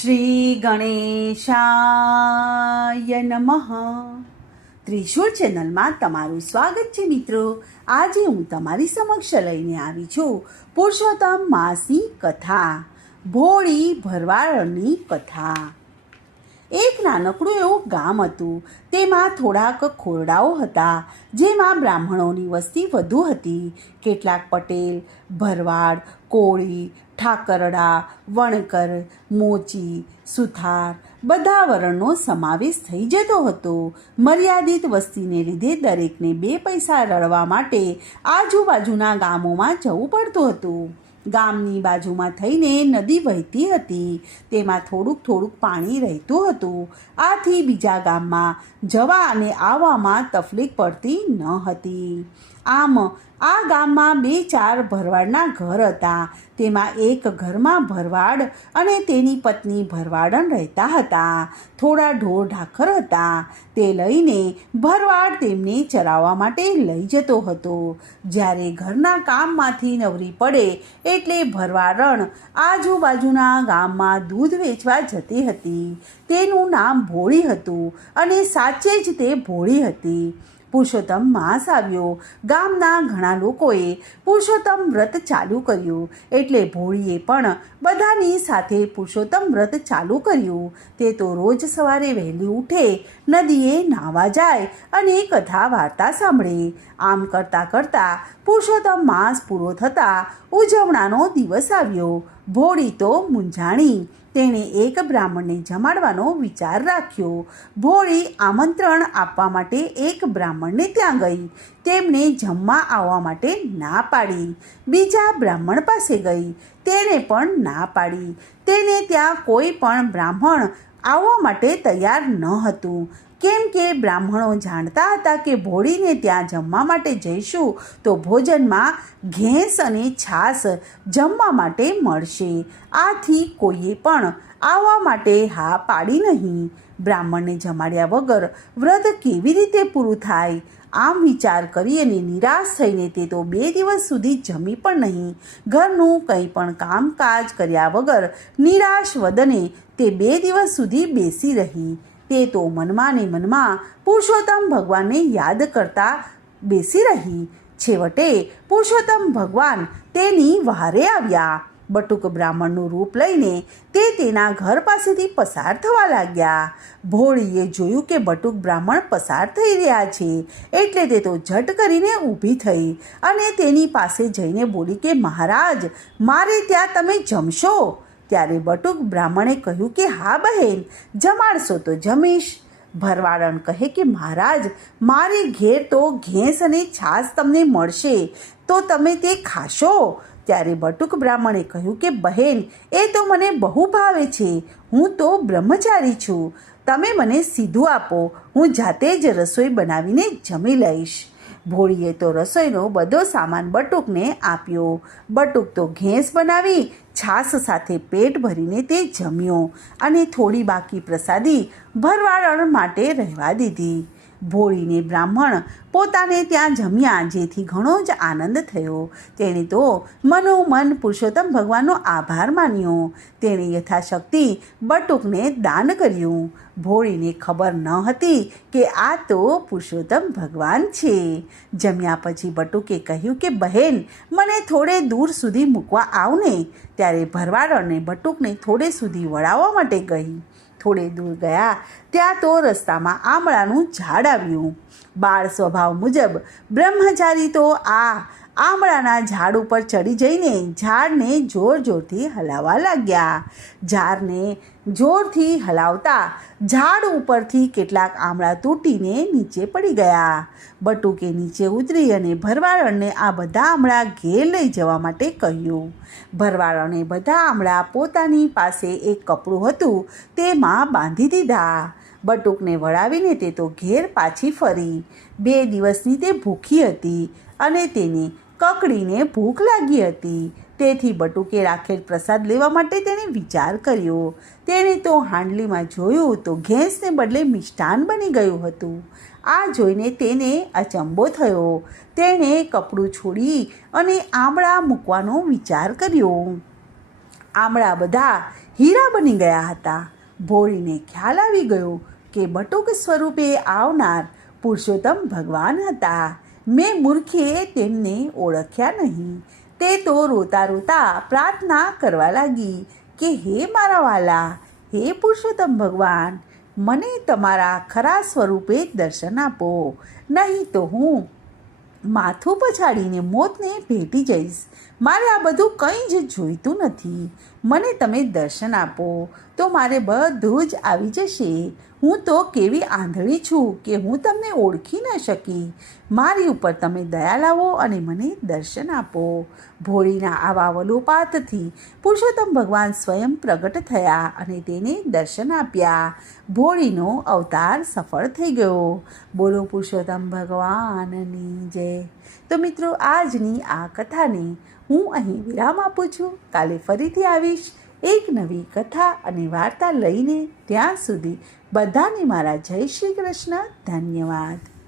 શ્રી ગણેશાય નમઃ. ત્રિશૂળ ચેનલમાં તમારું સ્વાગત છે મિત્રો. આજે હું તમારી સમક્ષ લઈને આવી છું પુરુષોત્તમ માસની કથા, ભોળી ભરવાડની કથા. એક નાનકડું એવું ગામ હતું. તેમાં થોડાક ખોરડાઓ હતા, જેમાં બ્રાહ્મણોની વસ્તી વધુ હતી. કેટલાક પટેલ, ભરવાડ, કોળી, ઠાકરડા, વણકર, મોચી, સુથાર બધા વર્ણનો સમાવેશ થઈ જતો હતો. મર્યાદિત વસ્તીને લીધે દરેકને 2 પૈસા રળવા માટે આજુબાજુના ગામોમાં જવું પડતું હતું. ગામની બાજુમાં થઈને નદી વહેતી હતી. તેમાં થોડુંક પાણી રહેતું હતું. આથી બીજા ગામમાં જવા અને આવવામાં તકલીફ પડતી ન હતી. આમ આ ગામમાં 2-4 ભરવાડના ઘર હતા. તેમાં એક ઘરમાં ભરવાડ અને તેની પત્ની ભરવાડન રહેતા હતા. થોડા ઢોર ઢાખર હતા. તે લઈને ભરવાડ તેમને ચરાવવા માટે લઈ જતો હતો. જ્યારે ઘરના કામમાંથી નવરી પડે એટલે ભરવાડણ આજુબાજુના ગામમાં દૂધ વેચવા જતી હતી. તેનું નામ ભોળી હતું અને સાચે જ તે ભોળી હતી. પુરુષોત્તમ માસ આવ્યો. ગામના ઘણા લોકોએ પુરુષોત્તમ વ્રત ચાલુ કર્યું, એટલે ભોળીએ પણ બધાની સાથે પુરુષોત્તમ વ્રત ચાલુ કર્યું. તે તો રોજ સવારે વહેલી ઉઠે, નદીએ નાહવા જાય અને કથા વાર્તા સાંભળે. આમ કરતાં પુરુષોત્તમ માસ પૂરો થતાં ઉજવણાનો દિવસ આવ્યો. ભોળી તો મૂંઝાણી. તેણે એક બ્રાહ્મણને જમાડવાનો વિચાર રાખ્યો. ભોળી આમંત્રણ આપવા માટે એક બ્રાહ્મણને ત્યાં ગઈ. તેમને જમવા આવવા માટે ના પાડી. બીજા બ્રાહ્મણ પાસે ગઈ. તેણે પણ ના પાડી. તેને ત્યાં કોઈ પણ બ્રાહ્મણ આવવા માટે તૈયાર ન હતું. કેમ કે બ્રાહ્મણો જાણતા હતા કે ભોળીને ત્યાં જમવા માટે જઈશું તો ભોજનમાં ઘેંસ અને છાશ જમવા માટે મળશે. આથી કોઈએ પણ આવવા માટે હા પાડી નહીં. બ્રાહ્મણને જમાડ્યા વગર વ્રત કેવી રીતે પૂરું થાય? આમ વિચાર કરી અને નિરાશ થઈને તે તો 2 દિવસ સુધી જમી પણ નહીં. ઘરનું કંઈ પણ કામકાજ કર્યા વગર નિરાશ વદને તે 2 દિવસ સુધી બેસી રહી. તે તો મનમાં ને મનમાં પુરુષોત્તમ ભગવાનને યાદ કરતા બેસી રહી. છેવટે પુરુષોત્તમ ભગવાન તેની વહારે આવ્યા. બટુક બ્રાહ્મણનું રૂપ લઈને તે તેના ઘર પાસેથી પસાર થવા લાગ્યા. ભોળીએ જોયું કે બટુક બ્રાહ્મણ પસાર થઈ રહ્યા છે, એટલે તે તો ઝટ કરીને ઊભી થઈ અને તેની પાસે જઈને બોલી કે મહારાજ, મારે ત્યાં તમે જમશો? ત્યારે બટુક બ્રાહ્મણે કહ્યું કે હા બહેન, જમાડશો તો જમીશ. ભરવાડણ કહે કે મહારાજ, મારી ઘેર તો ઘેંસ અને છાશ તમને મળશે, તો તમે તે ખાશો? ત્યારે બટુક બ્રાહ્મણે કહ્યું કે બહેન, એ તો મને બહુ ભાવે છે. હું તો બ્રહ્મચારી છું. તમે મને સીધું આપો, હું જાતે જ રસોઈ બનાવીને જમી લઈશ. ભોળીએ તો રસોઈનો બધો સામાન બટુકને આપ્યો. બટુક તો ઘેંસ બનાવી છાશ સાથે પેટ ભરીને તે જમ્યો અને થોડી બાકી પ્રસાદી ભરવાડણ માટે રહેવા દીધી. ભોળીને બ્રાહ્મણ પોતાને ત્યાં જમ્યા, જેથી ઘણો જ આનંદ થયો. તેણે તો મનોમન પુરુષોત્તમ ભગવાનનો આભાર માન્યો. તેણે યથાશક્તિ બટુકને દાન કર્યું. ભોળીને ખબર ન હતી કે આ તો પુરુષોત્તમ ભગવાન છે. જમ્યા પછી બટુકે કહ્યું કે બહેન, મને થોડે દૂર સુધી મૂકવા આવને. ત્યારે ભરવાડને બટુકને થોડે સુધી વળાવવા માટે ગઈ. થોડે દૂર ગયા ત્યાં તો રસ્તામાં આમળાનું ઝાડ આવ્યું. બાળ સ્વભાવ મુજબ બ્રહ્મચારી તો આ આમળાના ઝાડ ઉપર ચડી જઈને ઝાડને જોરથી હલાવવા લાગ્યા. ઝાડને જોરથી હલાવતા ઝાડ ઉપરથી કેટલાક આમળા તૂટીને નીચે પડી ગયા. બટુકે નીચે ઉતરી અને ભરવાડને આ બધા આમળા ઘેર લઈ જવા માટે કહ્યું. ભરવાડને બધા આમળા પોતાની પાસે એક કપડું હતું તેમાં બાંધી દીધા. બટુકને વળાવીને તે તો ઘેર પાછી ફરી. 2 દિવસની તે ભૂખી હતી અને તેને કકડીને ભૂખ લાગી હતી. તેથી બટુકે રાખેલ પ્રસાદ લેવા માટે તેણે વિચાર કર્યો. તેણે તો હાંડલીમાં જોયું તો ઘેંસને બદલે મિષ્ટાન બની ગયું હતું. આ જોઈને તેને અચંબો થયો. તેણે કપડું છોડી અને આમળા મૂકવાનો વિચાર કર્યો. આમળા બધા હીરા બની ગયા હતા. ભોળીને ખ્યાલ આવી ગયો કે બટુક સ્વરૂપે આવનાર પુરુષોત્તમ ભગવાન હતા. મેં મૂર્ખે તેમને ઓળખ્યા નહીં. તે તો રોતા રોતા પ્રાર્થના કરવા લાગી કે હે મારા વાલા, હે પુરુષોત્તમ ભગવાન, મને તમારા ખરા સ્વરૂપે દર્શન આપો, નહીં તો હું માથું પછાડીને મોતને ભેટી જઈશ. મારે આ બધું કંઈ જ જોઈતું નથી. મને તમે દર્શન આપો તો મારે બધું જ આવી જશે. હું તો કેવી આંધળી છું કે હું તમને ઓળખી ન શકી. મારી ઉપર તમે દયા લાવો અને મને દર્શન આપો. ભોળીના આવા વલોપાતથી પુરુષોત્તમ ભગવાન સ્વયં પ્રગટ થયા અને તેને દર્શન આપ્યા. ભોળીનો અવતાર સફળ થઈ ગયો. બોલો પુરુષોત્તમ ભગવાનની જય. તો મિત્રો, આજની આ કથાને હું અહીં વિરામ આપું છું. કાલે ફરીથી આવીશ એક નવી કથા અને વાર્તા લઈને. ત્યાં સુધી બધાને મારા જય શ્રી કૃષ્ણ. ધન્યવાદ.